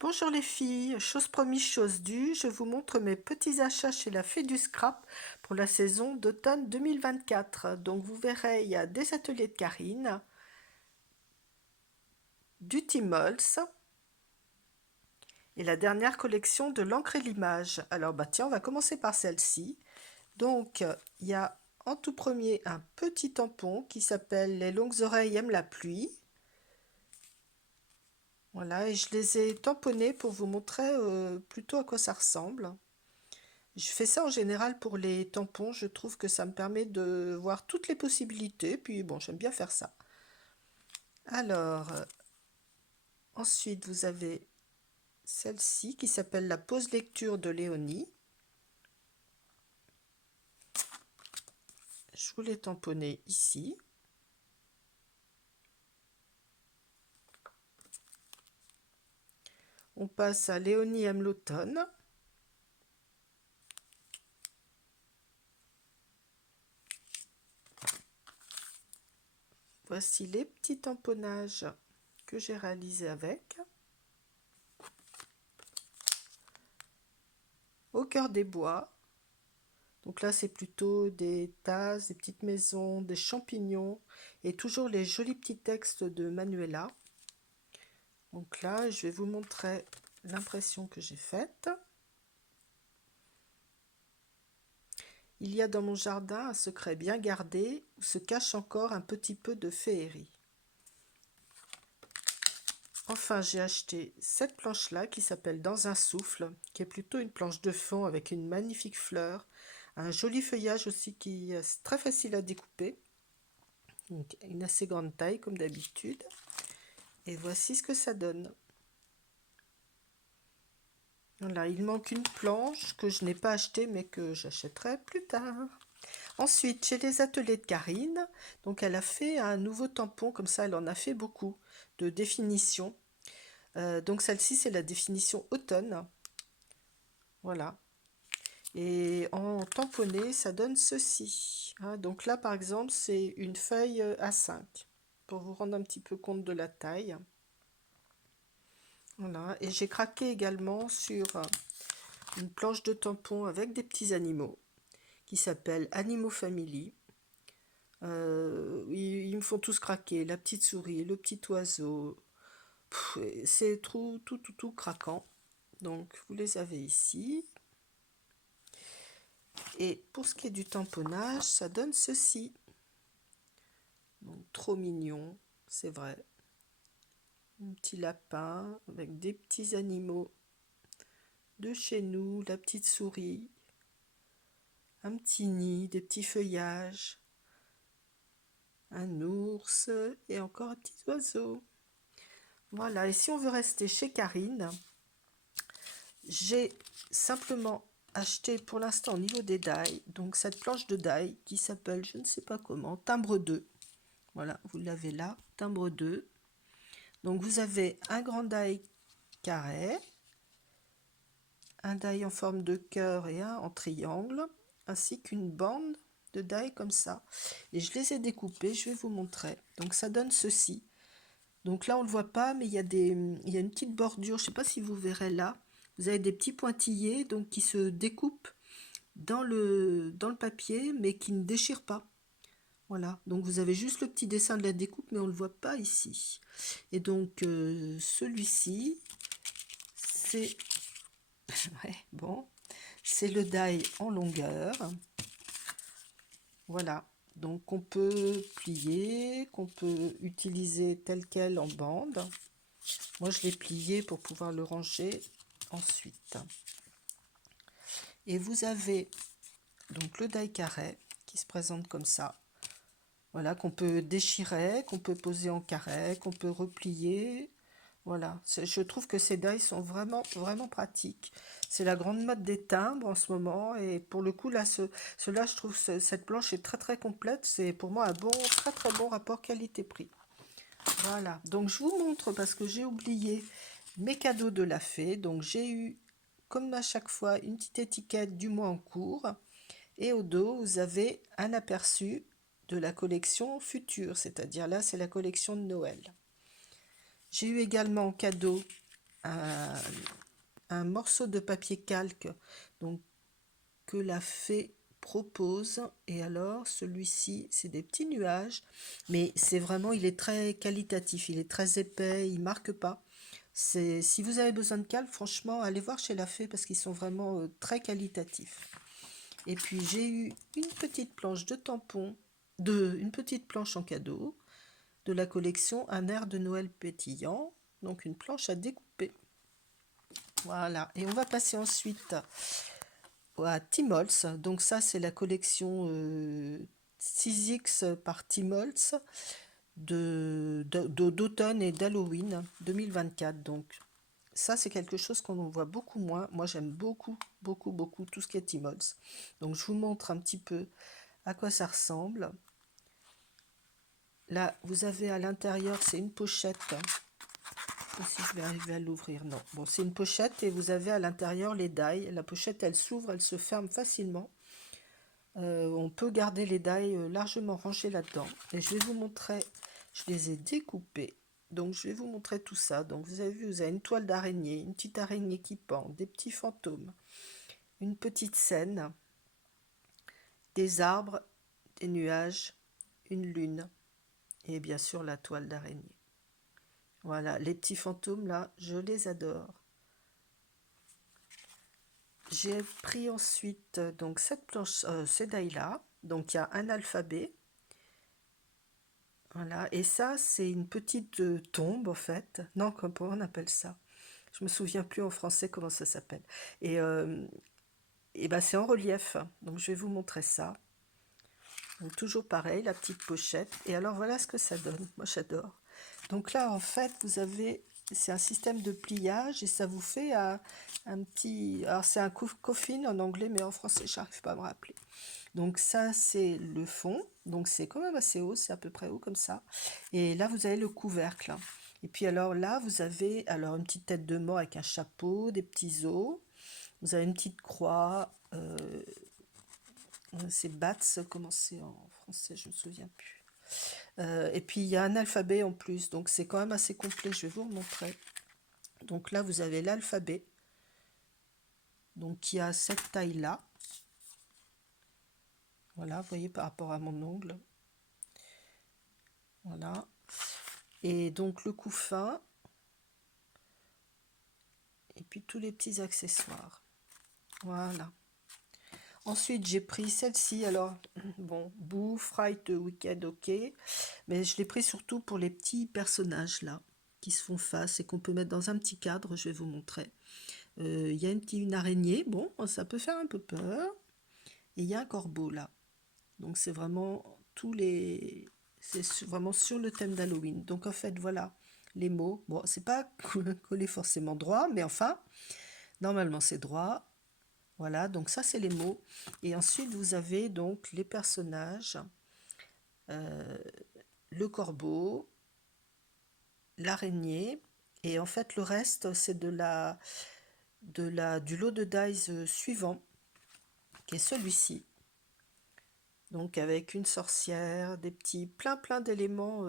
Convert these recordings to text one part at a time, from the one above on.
Bonjour les filles, chose promise, chose due, je vous montre mes petits achats chez la Fée du Scrap pour la saison d'automne 2024. Donc vous verrez, il y a des ateliers de Karine, du Timols et la dernière collection de l'encre et l'image. Alors bah tiens, on va commencer par celle-ci. Donc il y a en tout premier un petit tampon qui s'appelle Les longues oreilles aiment la pluie. Voilà, et je les ai tamponnés pour vous montrer plutôt à quoi ça ressemble. Je fais ça en général pour les tampons, je trouve que ça me permet de voir toutes les possibilités, puis bon, j'aime bien faire ça. Alors, ensuite vous avez celle-ci qui s'appelle la pause lecture de Léonie. Je vous l'ai tamponnée ici. On passe à Léonie aime l'automne. Voici les petits tamponnages que j'ai réalisés avec. Au cœur des bois. Donc là, c'est plutôt des tasses, des petites maisons, des champignons et toujours les jolis petits textes de Manuela. Donc là, je vais vous montrer l'impression que j'ai faite. Il y a dans mon jardin un secret bien gardé où se cache encore un petit peu de féerie. Enfin, j'ai acheté cette planche-là qui s'appelle Dans un souffle, qui est plutôt une planche de fond avec une magnifique fleur, un joli feuillage aussi qui est très facile à découper, donc une assez grande taille comme d'habitude. Et voici ce que ça donne. Voilà, il manque une planche que je n'ai pas achetée mais que j'achèterai plus tard. Ensuite, chez les ateliers de Karine, donc elle a fait un nouveau tampon, comme ça elle en a fait beaucoup, de définition. Donc celle-ci c'est la définition automne. Voilà. Et en tamponné, ça donne ceci. Hein, donc là par exemple, c'est une feuille A5, pour vous rendre un petit peu compte de la taille. Voilà. Et j'ai craqué également sur une planche de tampon avec des petits animaux, qui s'appelle Animaux Family. Ils me font tous craquer, la petite souris, le petit oiseau, c'est tout craquant. Donc vous les avez ici. Et pour ce qui est du tamponnage, ça donne ceci. Donc trop mignon, c'est vrai. Un petit lapin avec des petits animaux de chez nous, la petite souris, un petit nid, des petits feuillages, un ours et encore un petit oiseau. Voilà, et si on veut rester chez Karine, j'ai simplement acheté pour l'instant au niveau des die, donc cette planche de die qui s'appelle, je ne sais pas comment, timbre 2. Voilà, vous l'avez là, timbre 2. Donc vous avez un grand die carré, un die en forme de cœur et un en triangle, ainsi qu'une bande de die comme ça. Et je les ai découpés, je vais vous montrer. Donc ça donne ceci. Donc là, on ne le voit pas, mais il y a une petite bordure, je ne sais pas si vous verrez là. Vous avez des petits pointillés donc, qui se découpent dans le papier, mais qui ne déchirent pas. Voilà, donc vous avez juste le petit dessin de la découpe, mais on ne le voit pas ici. Et donc, celui-ci, c'est ouais, bon, c'est le die en longueur. Voilà, donc qu'on peut plier, qu'on peut utiliser tel quel en bande. Moi, je l'ai plié pour pouvoir le ranger ensuite. Et vous avez donc le die carré qui se présente comme ça. Voilà, qu'on peut déchirer, qu'on peut poser en carré, qu'on peut replier. Voilà, je trouve que ces dies sont vraiment pratiques. C'est la grande mode des timbres en ce moment. Et pour le coup, là, cela, je trouve cette planche est très complète. C'est pour moi un très bon rapport qualité-prix. Voilà, donc je vous montre parce que j'ai oublié mes cadeaux de la fée. Donc j'ai eu, comme à chaque fois, une petite étiquette du mois en cours. Et au dos, vous avez un aperçu de la collection future, c'est-à-dire là, c'est la collection de Noël. J'ai eu également en cadeau un morceau de papier calque donc, que la fée propose. Et alors, celui-ci, c'est des petits nuages, mais c'est vraiment, il est très qualitatif, il est très épais, il marque pas. Si vous avez besoin de calque, franchement, allez voir chez la fée parce qu'ils sont vraiment très qualitatifs. Et puis, j'ai eu une petite planche de tampons, une petite planche en cadeau de la collection Un air de Noël pétillant, donc une planche à découper. Voilà, et on va passer ensuite à Timols. Donc ça, c'est la collection 6X par Timols d'automne et d'Halloween 2024. Donc ça, c'est quelque chose qu'on en voit beaucoup moins. Moi, j'aime beaucoup, beaucoup, beaucoup tout ce qui est Timols. Donc je vous montre un petit peu à quoi ça ressemble. Là, vous avez à l'intérieur, c'est une pochette. Je ne sais pas si je vais arriver à l'ouvrir. Non. Bon, c'est une pochette et vous avez à l'intérieur les die. La pochette, elle s'ouvre, elle se ferme facilement. On peut garder les die largement rangés là-dedans. Et je vais vous montrer, je les ai découpés. Donc, je vais vous montrer tout ça. Donc, vous avez vu, vous avez une toile d'araignée, une petite araignée qui pend, des petits fantômes, une petite scène, des arbres, des nuages, une lune et bien sûr la toile d'araignée. Voilà, les petits fantômes là, je les adore. J'ai pris ensuite donc cette planche, ces die là. Donc, il y a un alphabet. Voilà, et ça, c'est une petite tombe en fait. Non, comment on appelle ça? Je me souviens plus en français comment ça s'appelle. Et ben c'est en relief. Donc je vais vous montrer ça. Donc, toujours pareil, la petite pochette. Et alors voilà ce que ça donne. Moi j'adore. Donc là en fait vous avez, c'est un système de pliage et ça vous fait un petit. Alors c'est un coffin en anglais, mais en français j'arrive pas à me rappeler. Donc ça, c'est le fond. Donc c'est quand même assez haut, c'est à peu près haut comme ça. Et là, vous avez le couvercle. Et puis alors là, vous avez alors une petite tête de mort avec un chapeau, des petits os. Vous avez une petite croix. C'est Bats, comment c'est en français, je ne me souviens plus. Et puis il y a un alphabet en plus, donc c'est quand même assez complet. Je vais vous montrer. Donc là, vous avez l'alphabet. Donc qui a cette taille-là. Voilà, vous voyez par rapport à mon ongle. Voilà. Et donc le couffin. Et puis tous les petits accessoires. Voilà. Ensuite, j'ai pris celle-ci. Alors, bon, Boo, Fright, Wicked, ok. Mais je l'ai pris surtout pour les petits personnages là, qui se font face et qu'on peut mettre dans un petit cadre. Je vais vous montrer. Il y a une araignée. Bon, ça peut faire un peu peur. Et il y a un corbeau là. Donc, c'est vraiment tous les... C'est vraiment sur le thème d'Halloween. Donc, en fait, voilà les mots. Bon, c'est pas collé forcément droit, mais enfin, normalement, c'est droit. Voilà, donc ça, c'est les mots. Et ensuite, vous avez donc les personnages, euh, le corbeau, l'araignée. Et en fait, le reste, c'est du lot de dice suivant, qui est celui-ci. Donc avec une sorcière, des petits, plein d'éléments.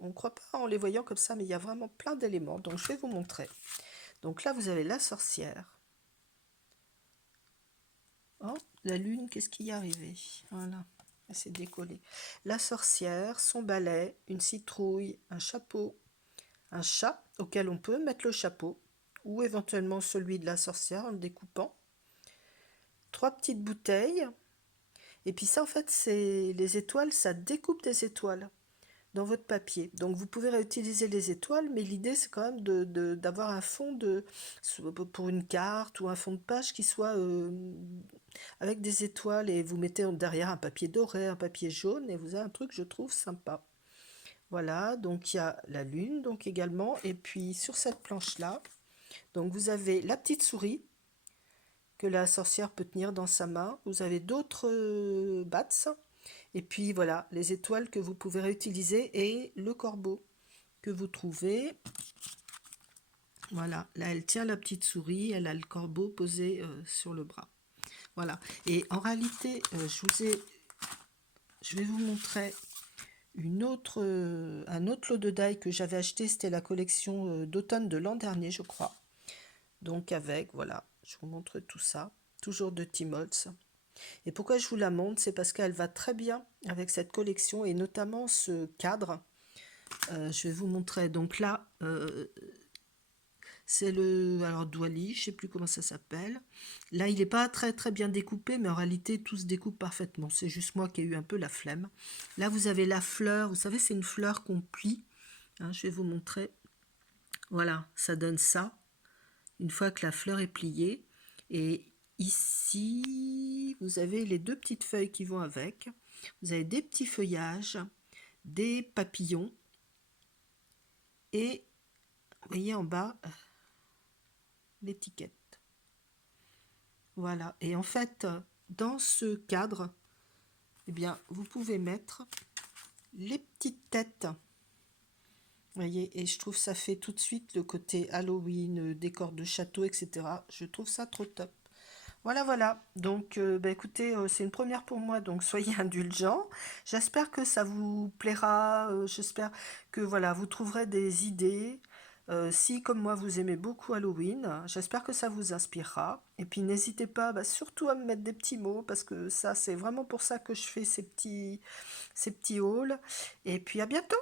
On ne croit pas en les voyant comme ça, mais il y a vraiment plein d'éléments. Donc je vais vous montrer. Donc là, vous avez la sorcière. Oh, la lune, qu'est-ce qui y est arrivé? Voilà, elle s'est décollée. La sorcière, son balai, une citrouille, un chapeau, un chat auquel on peut mettre le chapeau, ou éventuellement celui de la sorcière en le découpant. 3 petites bouteilles. Et puis ça, en fait, c'est les étoiles, ça découpe des étoiles dans votre papier. Donc vous pouvez réutiliser les étoiles, mais l'idée c'est quand même d'avoir un fond pour une carte ou un fond de page qui soit avec des étoiles et vous mettez derrière un papier doré, un papier jaune et vous avez un truc je trouve sympa. Voilà, donc il y a la lune donc également et puis sur cette planche là, donc vous avez la petite souris que la sorcière peut tenir dans sa main. Vous avez d'autres bats. Et puis voilà, les étoiles que vous pouvez réutiliser et le corbeau que vous trouvez. Voilà, là elle tient la petite souris, elle a le corbeau posé sur le bras. Voilà, et en réalité, je vais vous montrer un autre lot de die que j'avais acheté, c'était la collection d'automne de l'an dernier, je crois. Donc avec, voilà, je vous montre tout ça, toujours de Timols. Et pourquoi je vous la montre, c'est parce qu'elle va très bien avec cette collection et notamment ce cadre. Je vais vous montrer. Donc là, c'est le alors Douali, je sais plus comment ça s'appelle. Là, il n'est pas très très bien découpé, mais en réalité, tout se découpe parfaitement. C'est juste moi qui ai eu un peu la flemme. Là, vous avez la fleur. Vous savez, c'est une fleur qu'on plie. Hein, je vais vous montrer. Voilà, ça donne ça. Une fois que la fleur est pliée. Et ici, vous avez les deux petites feuilles qui vont avec. Vous avez des petits feuillages, des papillons. Et vous voyez en bas l'étiquette. Voilà. Et en fait, dans ce cadre, eh bien, vous pouvez mettre les petites têtes. Vous voyez, et je trouve ça fait tout de suite le côté Halloween, décor de château, etc. Je trouve ça trop top. Voilà, voilà. Donc, bah, écoutez, c'est une première pour moi, donc soyez indulgents. J'espère que ça vous plaira. J'espère que voilà, vous trouverez des idées. Si, comme moi, vous aimez beaucoup Halloween, j'espère que ça vous inspirera. Et puis, n'hésitez pas, bah, surtout à me mettre des petits mots, parce que ça, c'est vraiment pour ça que je fais ces petits hauls. Et puis, à bientôt!